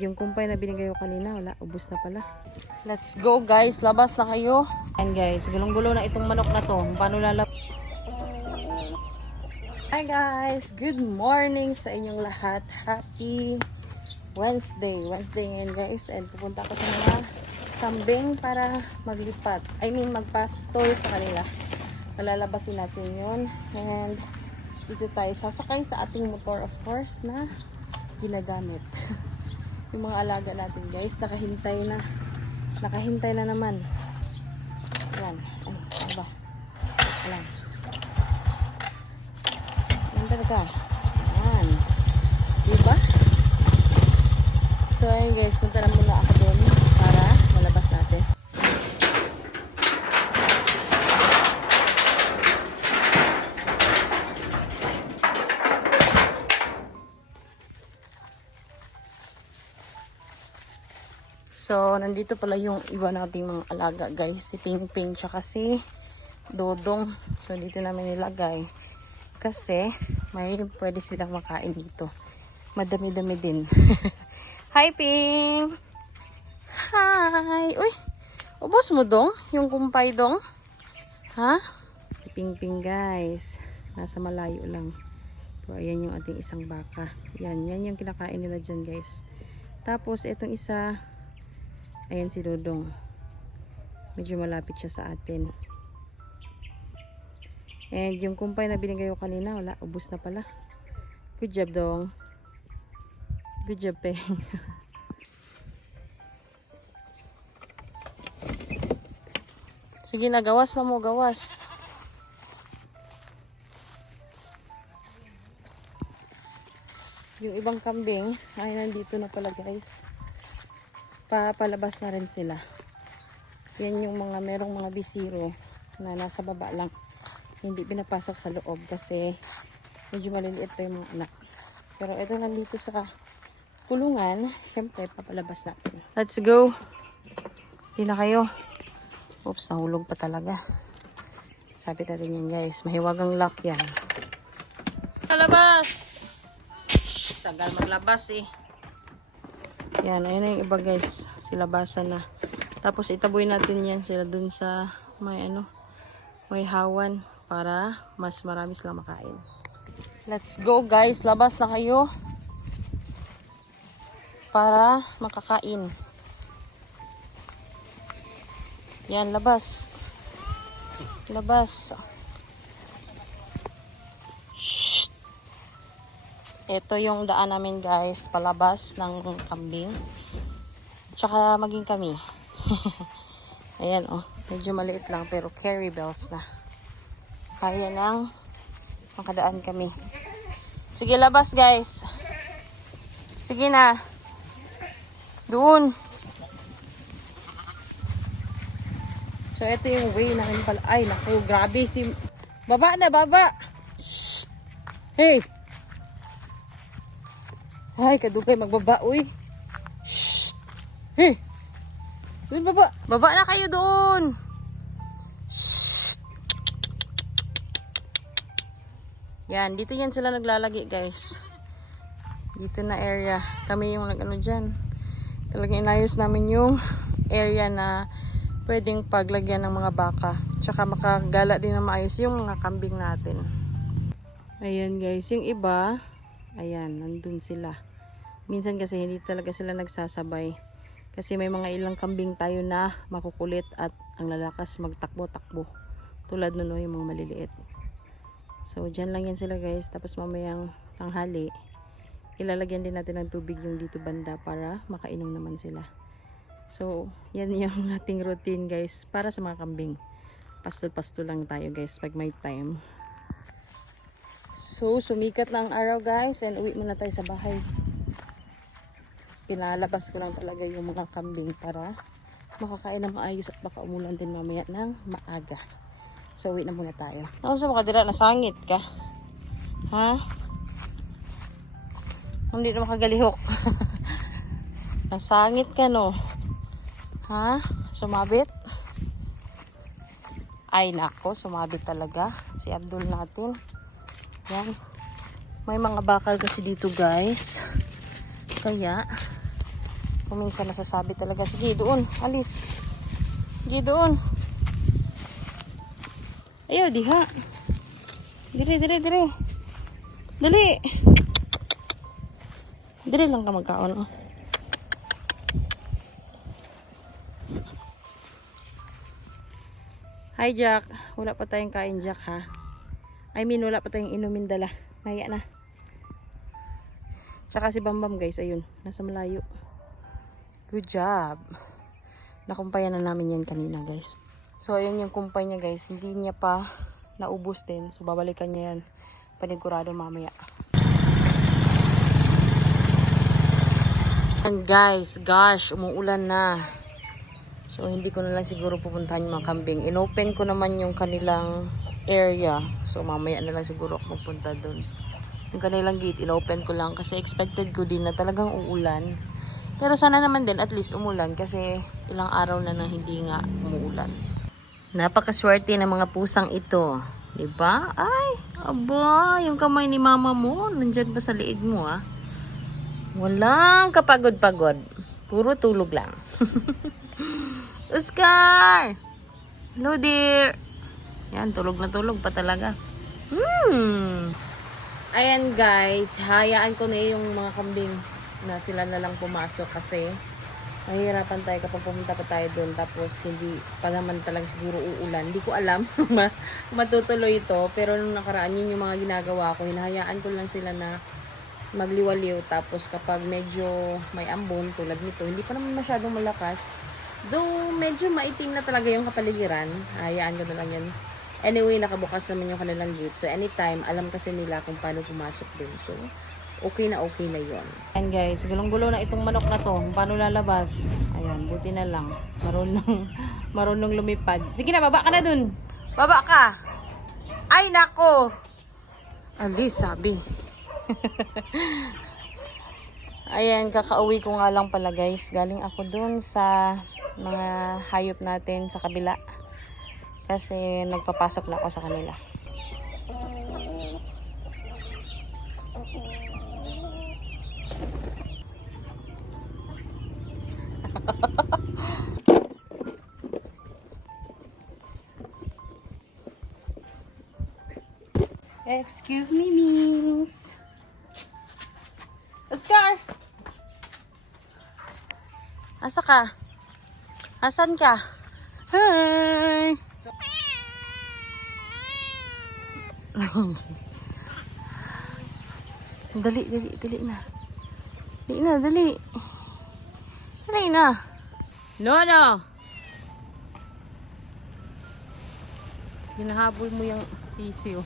yung kumpay na binigay ko kanina, wala, ubos na pala. Let's go guys, labas na kayo. And guys, gulong-gulo na itong manok na to. Paano lalap? Hi guys, good morning sa inyong lahat. Happy Wednesday. Wednesday ngayon guys. And pupunta ako sa mga kambing para maglipat. Magpastol sa kanila. Malalabasin natin yun. And dito tayo sasakay sa ating motor of course na ginagamit. Yung mga alaga natin guys, nakahintay na naman. Ayan, ano ba? Ayan. Ayan talaga. Ayan. Diba? So ayun guys, punta na muna ako doon para malabas natin. So, nandito pala yung iba nating mga alaga guys. Si Ping Ping tsaka si Dodong. So, dito namin nilagay. Kasi, may pwede silang makain dito. Madami-dami din. Hi Ping! Hi! Uy! Ubos mo dong? Yung kumpay dong? Ha? Si Ping Ping guys. Nasa malayo lang. So, ayan yung ating isang baka. Yan yung kinakain nila dyan guys. Tapos, itong isa... Ayan si Dodong. Medyo malapit siya sa atin. And yung kumpay na binigay ko kanina, wala, ubos na pala. Good job, Dong. Good job, Peng. Sige na, gawas na mo, gawas. Yung ibang kambing, ay nandito na pala guys. Papalabas na rin sila. Yan yung mga merong mga bisiro na nasa baba lang. Hindi pinapasok sa loob kasi medyo maliliit pa yung mga anak. Pero ito nandito sa kulungan, syempre papalabas natin. Let's go! Hindi na kayo. Oops, nahulog pa talaga. Sabi natin yan guys. Mahiwagang lock yan. Palabas! Shhh, tagal maglabas eh. Yan, ayun na yung iba guys. Silabasan na. Tapos itaboy natin yan sila dun sa may hawan para mas marami silang makain. Let's go guys. Labas na kayo. Para makakain. Yan, labas. Labas. Shhh. Ito yung daan namin guys, palabas ng kambing. Tsaka maging kami. Ayan oh, medyo maliit lang pero carry bells na. Kaya nang makadaan kami. Sige, labas guys. Sige na. Doon. So ito yung way namin pala. Ay naku, grabe si... Baba na, baba. Shh. Hey. Ay, kadugay magbaba, uy. Shhh. Hey. Doon baba. Baba na kayo doon. Shhh. Yan, dito yan sila naglalagi, guys. Dito na area. Kami yung nag-ano dyan. Talagang inayos namin yung area na pwedeng paglagyan ng mga baka. Tsaka makagala din na maayos yung mga kambing natin. Ayan, guys. Yung iba, ayan, nandun sila. Minsan kasi hindi talaga sila nagsasabay. Kasi may mga ilang kambing tayo na makukulit at ang lalakas magtakbo-takbo. Tulad nun yung mga maliliit. So dyan lang yan sila guys. Tapos mamayang tanghali, ilalagyan din natin ng tubig yung dito banda para makainom naman sila. So yan yung ating routine guys para sa mga kambing. Pastol-pastol lang tayo guys pag may time. So sumikat na ang araw guys and uwi muna tayo sa bahay. Pinalabas ko lang talaga yung mga kambing para makakain na maayos at baka umulan din mamaya ng maaga. So uwi na muna tayo. Ano sa mga dira? Nasangit ka? Ha? Hindi na makagalihok. Nasangit ka no? Ha? Sumabit? Ay nako, sumabit talaga. Si Abdul natin. Yan. May mga bakal kasi dito guys. Kaya Kung minsan nasasabi talaga, sige doon, alis. Sige doon. Ayaw, diha. Dire. Dali. Dire lang ka magkaon. Oh. Hi, Jack. Wala pa tayong kain, Jack, ha? I mean, wala pa tayong inumin dala. Maya na. Tsaka si Bambam, guys, ayun. Nasa malayo. Good job. Nakumpayan na namin yan kanina, guys. So, ayun yung kumpay niya, guys. Hindi niya pa naubos din. So, babalikan niya yan. Panigurado mamaya. And guys, gosh, umuulan na. So, hindi ko na lang siguro pupuntahan yung mga kambing. Inopen ko naman yung kanilang area. So, mamaya na lang siguro ako pupunta doon. Yung kanilang gate, inopen ko lang. Kasi expected ko din na talagang uulan. Pero sana naman din at least umulan. Kasi ilang araw na hindi nga umuulan. Napakaswerte ng mga pusang ito. Diba? Ay, aba, yung kamay ni mama mo, nandyan pa sa liig mo, ah. Walang kapagod-pagod. Puro tulog lang. Oscar! Hello, dear. Yan, tulog na tulog pa talaga. Ayan, guys. Hayaan ko na yung mga kambing na sila na lang pumasok kasi mahirapan tayo kapag pumunta pa tayo doon tapos hindi pa naman talaga siguro uulan. Hindi ko alam matutuloy ito, pero nung nakaraan yun yung mga ginagawa ko. Hinahayaan ko lang sila na magliwaliw tapos kapag medyo may ambon tulad nito, hindi pa naman masyadong malakas. Though medyo maitim na talaga yung kapaligiran, hayaan ko na lang yan. Anyway, nakabukas naman yung kanilang gate. So anytime, alam kasi nila kung paano pumasok din. So okay na yon. Ayan guys, gulong-gulo na itong manok na to. Paano lalabas? Ayan, buti na lang. Marunong lumipad. Sige na, baba ka na dun. Baba ka. Ay, nako. Alis, sabi. Ayan, kakauwi ko nga lang pala guys. Galing ako dun sa mga hayop natin sa kabila. Kasi nagpapasok na ako sa kanila. Excuse me, miss. Oscar! Asa ka? Asan ka? Hi! Dali na. Dali na. No. Hinahabol mo yung sisiw.